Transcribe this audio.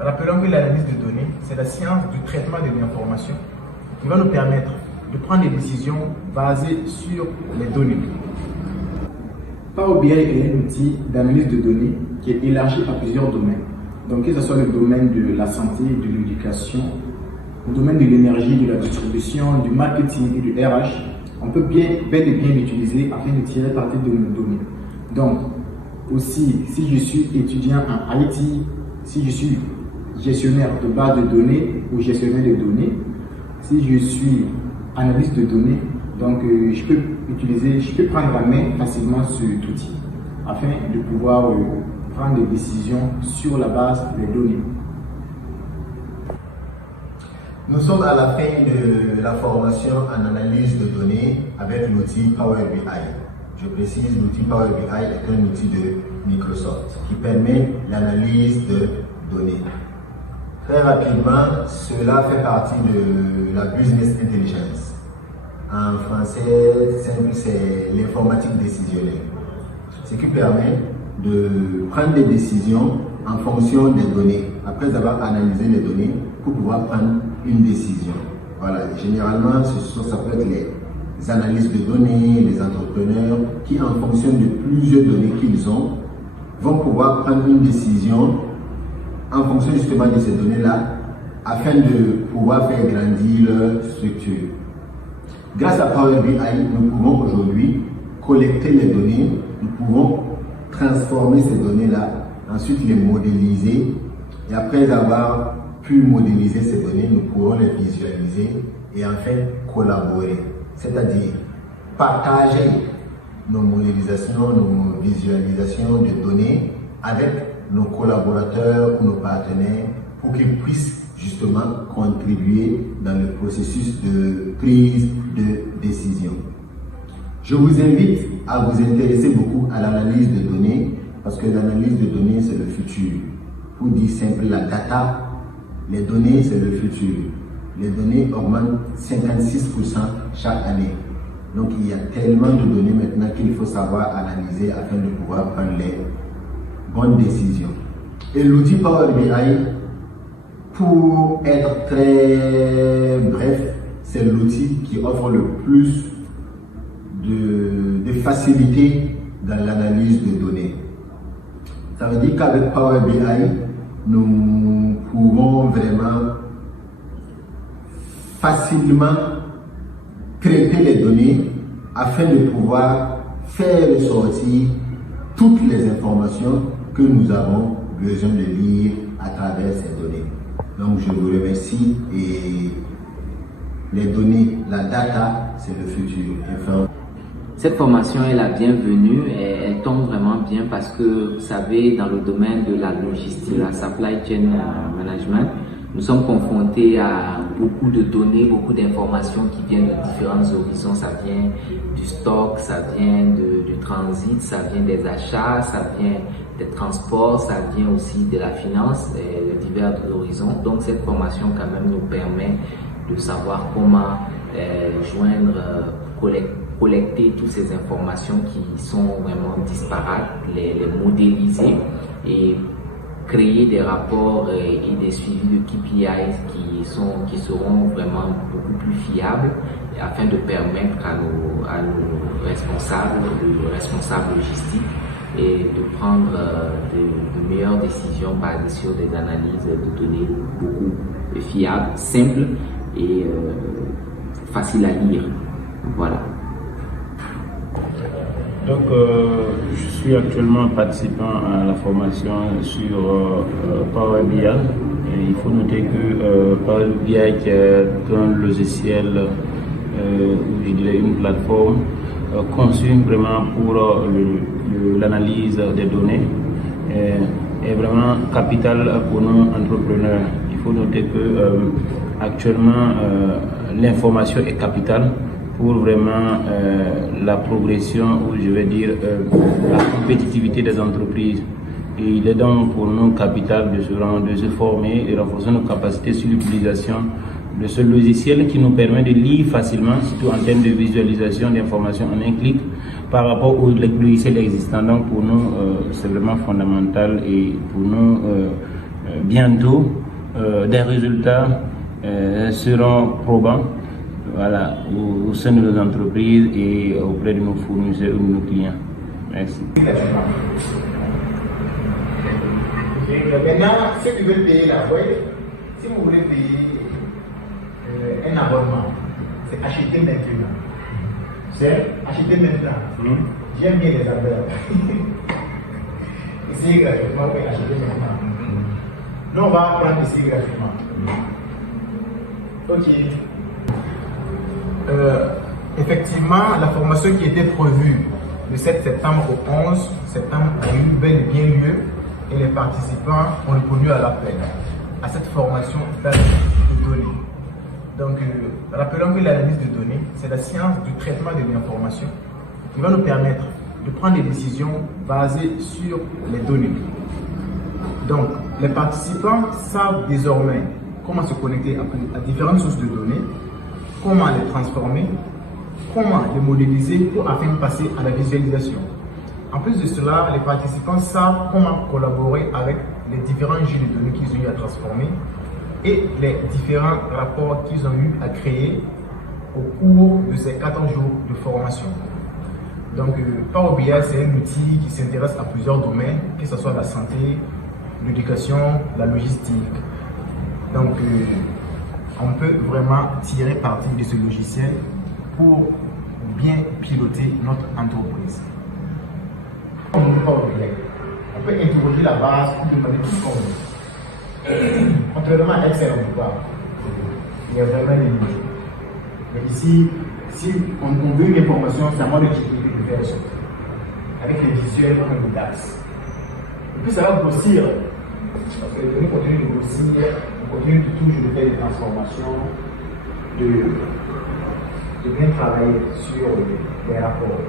Rappelons que l'analyse de données, c'est la science du traitement de l'information qui va nous permettre de prendre des décisions basées sur les données. Power BI est un outil d'analyse de données qui est élargi à plusieurs domaines. Donc, que ce soit le domaine de la santé, de l'éducation, le domaine de l'énergie, de la distribution, du marketing et du RH, on peut bel et bien l'utiliser afin de tirer parti de nos données. Donc, aussi, si je suis étudiant en IT, si je suis gestionnaire de base de données ou gestionnaire de données, si je suis analyste de données, donc je peux prendre la main facilement sur cet outil afin de pouvoir prendre des décisions sur la base des données. Nous sommes à la fin de la formation en analyse de données avec l'outil Power BI. Je précise, l'outil Power BI est un outil de Microsoft qui permet l'analyse de données. Très rapidement, cela fait partie de la Business Intelligence. En français, c'est l'informatique décisionnelle. Ce qui permet de prendre des décisions en fonction des données, après avoir analysé les données pour pouvoir prendre une décision. Voilà, généralement, ça peut être les analyses de données, les entrepreneurs qui, en fonction de plusieurs données qu'ils ont, vont pouvoir prendre une décision en fonction justement de ces données-là, afin de pouvoir faire grandir leur structure. Grâce à Power BI, nous pouvons aujourd'hui collecter les données, nous pouvons transformer ces données-là, ensuite les modéliser, et après avoir pu modéliser ces données, nous pourrons les visualiser et enfin collaborer, c'est-à-dire partager nos modélisations, nos visualisations de données avec nos collaborateurs ou nos partenaires pour qu'ils puissent justement contribuer dans le processus de prise de décision. Je vous invite à vous intéresser beaucoup à l'analyse de données parce que l'analyse de données c'est le futur. Pour dire simple, la data, les données c'est le futur. Les données augmentent 56% chaque année. Donc il y a tellement de données maintenant qu'il faut savoir analyser afin de pouvoir prendre les bonne décision. Et l'outil Power BI, pour être très bref, c'est l'outil qui offre le plus de facilité dans l'analyse de données. Ça veut dire qu'avec Power BI, nous pouvons vraiment facilement traiter les données afin de pouvoir faire ressortir toutes les informations que nous avons besoin de lire à travers ces données. Donc je vous remercie et les données, la data, c'est le futur. Cette formation est la bienvenue et elle tombe vraiment bien parce que vous savez, dans le domaine de la logistique, la supply chain management, nous sommes confrontés à beaucoup de données, beaucoup d'informations qui viennent de différents horizons. Ça vient du stock, ça vient du transit, ça vient des achats, ça vient des transports, ça vient aussi de la finance, de divers horizons. Donc cette formation quand même nous permet de savoir comment collecter toutes ces informations qui sont vraiment disparates, les modéliser et créer des rapports et des suivis de KPIs qui seront vraiment beaucoup plus fiables afin de permettre à nos responsables logistiques et de prendre de meilleures décisions basées sur des analyses de données beaucoup fiables, simples et faciles à lire. Voilà. Donc, je suis actuellement participant à la formation sur Power BI. Et il faut noter que Power BI est un logiciel, je dirais une plateforme conçue vraiment pour l'analyse des données est vraiment capital pour nos entrepreneurs. Il faut noter que actuellement l'information est capitale pour vraiment la progression ou je vais dire la compétitivité des entreprises. Et il est donc pour nous capital de se former et renforcer nos capacités sur l'utilisation de ce logiciel qui nous permet de lire facilement, surtout en termes de visualisation d'informations en un clic par rapport aux logiciels existants. Donc pour nous, c'est vraiment fondamental et pour nous, bientôt des résultats seront probants, voilà, au sein de nos entreprises et auprès de nos fournisseurs ou de nos clients. Merci. Maintenant, ceux qui veulent payer la voie, si vous voulez payer un abonnement, c'est acheter maintenant. C'est acheter maintenant. J'aime bien les abonnements. Ici gratuitement, vous pouvez acheter maintenant. Nous, on va prendre ici gratuitement. Ok. Effectivement, la formation qui était prévue le 7 septembre au 11 septembre a eu bel et bien lieu et les participants ont répondu à l'appel à cette formation d'analyse de données. Donc, rappelons que l'analyse de données, c'est la science du traitement de l'information qui va nous permettre de prendre des décisions basées sur les données. Donc, les participants savent désormais comment se connecter à différentes sources de données, comment les transformer, comment les modéliser afin de passer à la visualisation. En plus de cela, les participants savent comment collaborer avec les différents jeux de données qu'ils ont eu à transformer et les différents rapports qu'ils ont eu à créer au cours de ces 14 jours de formation. Donc, Power BI, c'est un outil qui s'intéresse à plusieurs domaines, que ce soit la santé, l'éducation, la logistique. Donc, on peut vraiment tirer parti de ce logiciel pour bien piloter notre entreprise. On peut interroger la base pour demander tout ce qu'on veut. Contrairement à Excel, on ne peut pas. Il y a vraiment des limites. Mais ici, si on veut une information, c'est à moi de faire ça. Avec les visuels comme le DAX. Et puis ça va grossir. Parce que les données continuent de grossir, on continue toujours de faire des transformations, de bien travailler sur les rapports.